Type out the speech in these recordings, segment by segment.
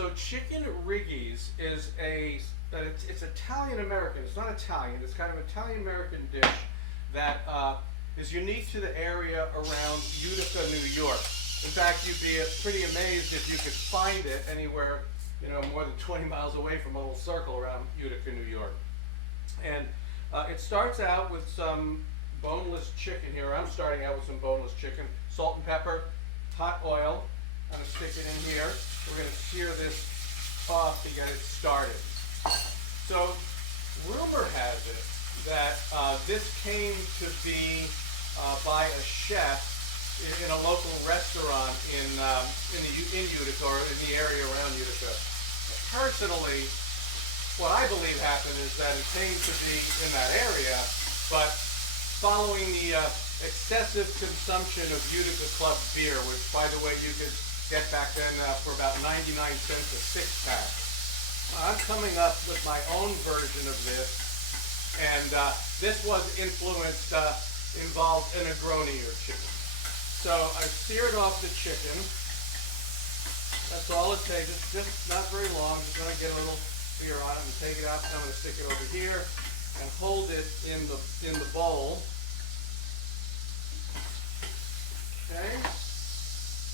So chicken Riggies is it's Italian American. It's not Italian. It's kind of Italian American dish that is unique to the area around Utica, New York. In fact, you'd be pretty amazed if you could find it anywhere, more than 20 miles away from a little circle around Utica, New York. And it starts out with some boneless chicken here. I'm starting out with some boneless chicken, salt and pepper, hot oil. I'm going to stick it in here. We're going to sear this off to get it started. So, rumor has it that this came to be by a chef in a local restaurant in Utica, or in the area around Utica. Personally, what I believe happened is that it came to be in that area, but following the excessive consumption of Utica Club beer, which, by the way, you could get back then for about 99 cents a six-pack. I'm coming up with my own version of this, and this was involved a negroni or chicken. So I seared off the chicken. That's all it takes. It's just not very long. Just going to get a little sear on it and take it out. And I'm going to stick it over here and hold it in the bowl. Okay.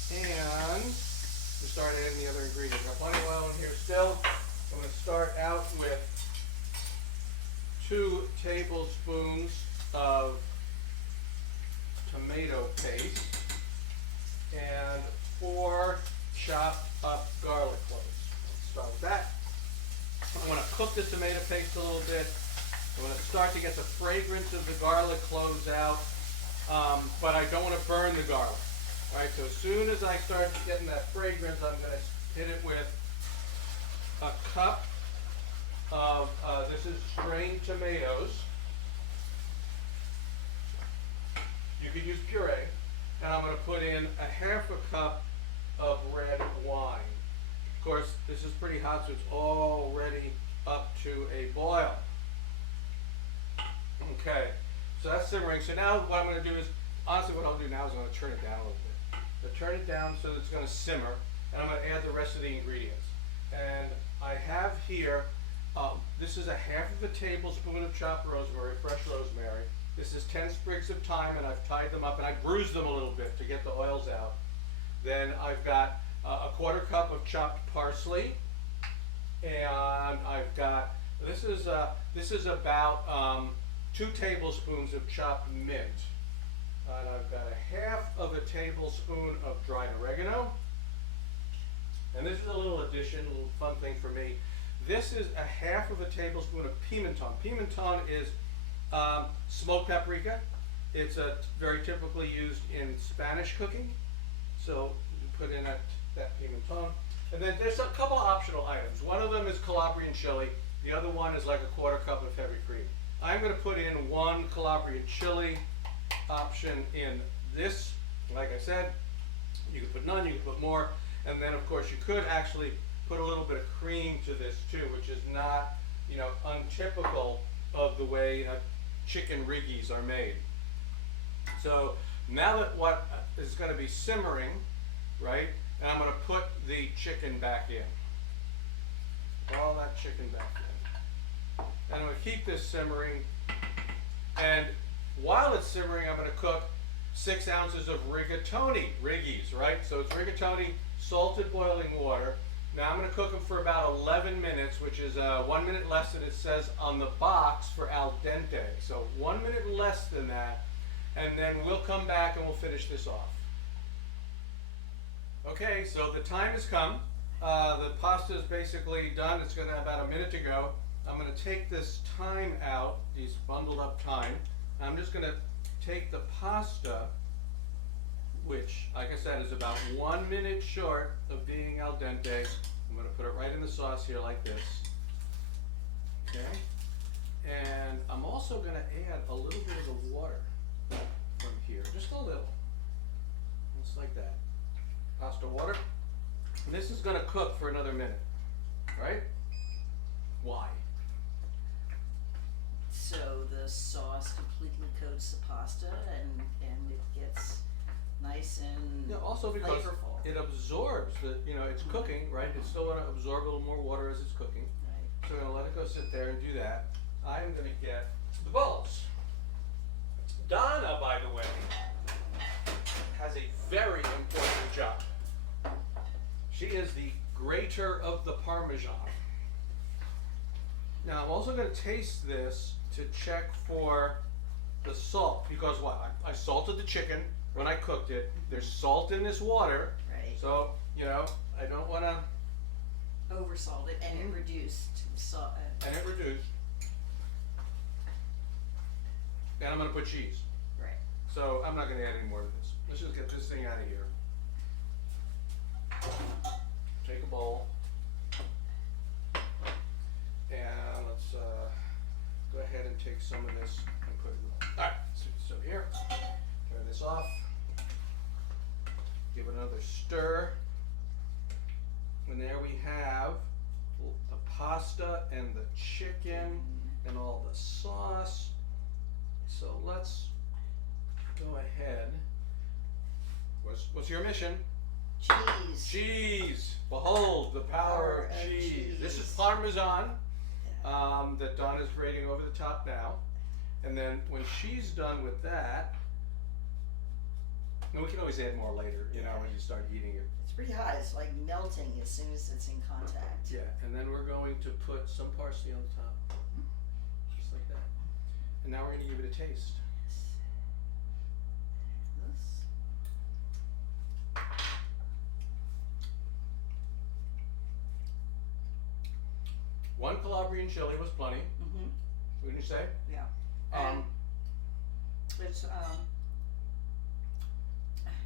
And we started adding the other ingredients. I've got plenty of oil in here still. I'm going to start out with 2 tablespoons of tomato paste and 4 chopped up garlic cloves. Let's start with that. I want to cook the tomato paste a little bit. I want to start to get the fragrance of the garlic cloves out, but I don't want to burn the garlic. All right, so as soon as I start getting that fragrance, I'm going to hit it with a cup of, this is strained tomatoes. You could use puree. And I'm going to put in a half a cup of red wine. Of course, this is pretty hot, so it's already up to a boil. Okay, so that's simmering. So now what I'm going to do is, honestly what I'll do now is I'm going to turn it down a little bit. So turn it down so that it's going to simmer, and I'm going to add the rest of the ingredients. And I have here, this is a half of a tablespoon of chopped rosemary, fresh rosemary. This is 10 sprigs of thyme, and I've tied them up, and I bruised them a little bit to get the oils out. Then I've got a quarter cup of chopped parsley, and I've got, this is about 2 tablespoons of chopped mint. And I've got a half of a tablespoon of dried oregano. And this is a little addition, a little fun thing for me. This is a half of a tablespoon of pimenton. Pimenton is smoked paprika. It's very typically used in Spanish cooking. So you put in that pimenton. And then there's a couple of optional items. One of them is Calabrian chili. The other one is like a quarter cup of heavy cream. I'm going to put in 1 Calabrian chili option in this. Like I said, you could put none, you could put more. And then of course you could actually put a little bit of cream to this too, which is not, untypical of the way chicken Riggies are made. So now that what is going to be simmering, right, and I'm going to put the chicken back in. All that chicken back in. And I'm going to keep this simmering, and while it's simmering, I'm going to cook 6 ounces of rigatoni, Riggies, right? So it's rigatoni, salted boiling water. Now I'm going to cook them for about 11 minutes, which is 1 minute less than it says on the box for al dente. So 1 minute less than that, and then we'll come back and we'll finish this off. Okay, so the time has come. The pasta is basically done. It's going to have about a minute to go. I'm going to take this thyme out, these bundled up thyme. I'm just going to take the pasta, which, like I said, is about 1 minute short of being al dente. I'm going to put it right in the sauce here like this. Okay. And I'm also going to add a little bit of the water from here, just a little. Just like that. Pasta water. And this is going to cook for another minute, right? Why? So the sauce completely coats the pasta and it gets nice and also because flavorful. it absorbs the, it's cooking, right? It's still going to absorb a little more water as it's cooking. Right. So we're going to let it go sit there and do that. I'm going to get the bowls. Donna, by the way, has a very important job. She is the grater of the Parmesan. Now I'm also going to taste this to check for the salt, because what? I salted the chicken when I cooked it. There's salt in this water, Right. so I don't want to. Oversalt it and it reduced salt. And it reduced. And I'm going to put cheese. Right. So I'm not going to add any more to this. Let's just get this thing out of here. Take a bowl. And let's go ahead and take some of this and put it in the bowl. Alright, so here, turn this off. Give it another stir. And there we have the pasta and the chicken and all the sauce. So let's go ahead. What's your mission? Cheese. Cheese. Behold the power of cheese. This is Parmesan that Donna's grating over the top now. And then when she's done with that, and we can always add more later, when you start eating it. It's pretty hot. It's like melting as soon as it's in contact. Yeah, and then we're going to put some parsley on the top. Just like that. And now we're going to give it a taste. This. 1 Calabrian chili was plenty. Mm-hmm. Wouldn't you say? Yeah.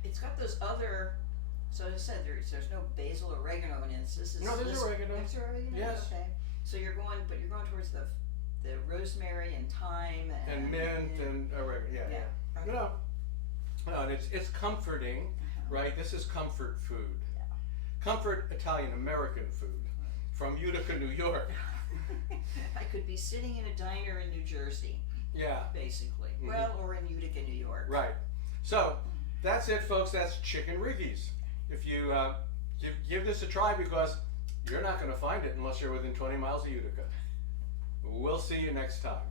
It's got those other. So as I said, there's no basil or oregano in it. This is No, there's oregano. There's oregano. Yes. Okay. So you're going towards the rosemary and thyme And mint and oregano. Yeah. Yeah. Okay. No, and it's comforting, right? This is comfort food. Yeah. Comfort Italian American food from Utica, New York. I could be sitting in a diner in New Jersey, Yeah. basically. Mhm. Well, or in Utica, New York. Right. So that's it, folks. That's chicken Riggies. If you give this a try, because you're not going to find it unless you're within 20 miles of Utica. We'll see you next time.